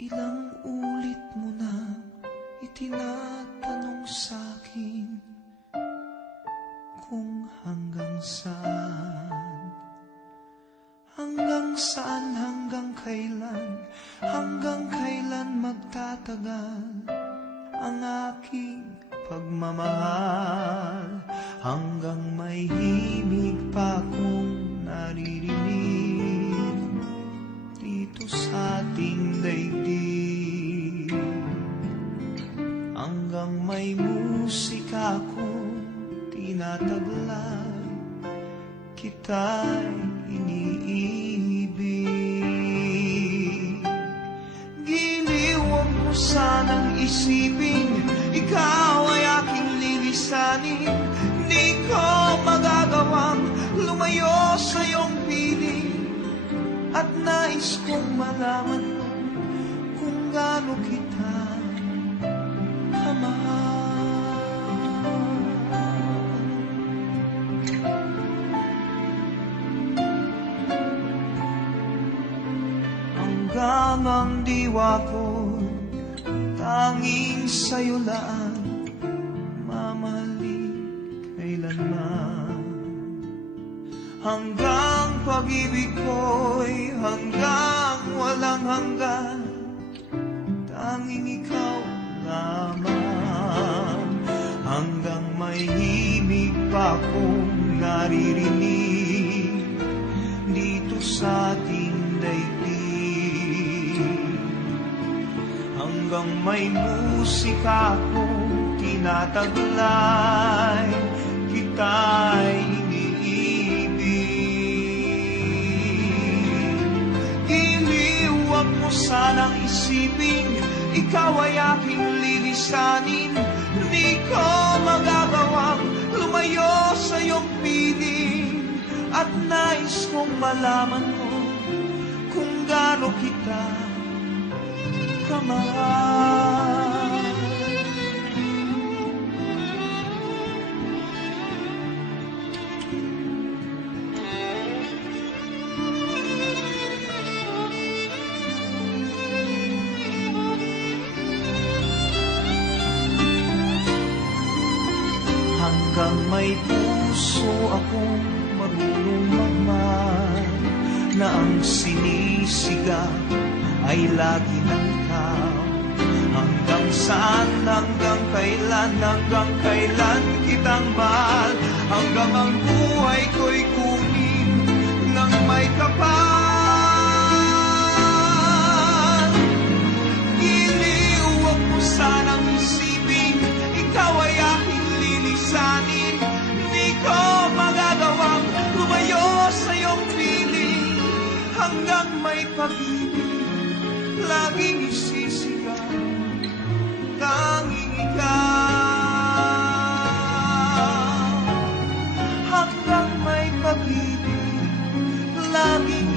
Ilang ulit mo na itinatanong sa'kin kung hanggang saan, hanggang kailan magtatagal ang aking pagmamahal, hanggang may himig pa akong naririnig dito sa ating daigdig, hanggang may musika akong tinataglay, kita'y iniibig. Giliw, huwag mo sanang isipin, ikaw ay aking lilisanin. Di ko magagawang lumayo sa iyong piling, at nais kong malaman mo kung gaano kita kamahal. Hanggang ang diwa ko tanging sa'yo lang mamahalin kailanman, hanggang pag-ibig ko'y hanggang walang hanggan, tanging ikaw lamang, hanggang may himig pa akong naririnig dito sa ating daigdig, hanggang may musika akong tinataglay, kita'y iniibig. Giliw, huwag mo sanang isipin, ikaw ay aking lilisanin. Di ko magagawang lumayo sa iyong piling, at nais kong malaman mo kung gaano kita kamahal. Hanggang may puso akong marunong magmahal, na ang sinisigaw ay lagi ng ikaw. Hanggang saan, hanggang kailan kitang mahal, hanggang ang buhay ko'y kunin ng may kapal. Giliw, huwag mo sanang isipin, ikaw ay aking lilisanin. Di ko magagawang lumayo sa iyong piling, hanggang may pag-ibig laging isisigaw, tanging ikaw. Hanggang may pag-ibig laging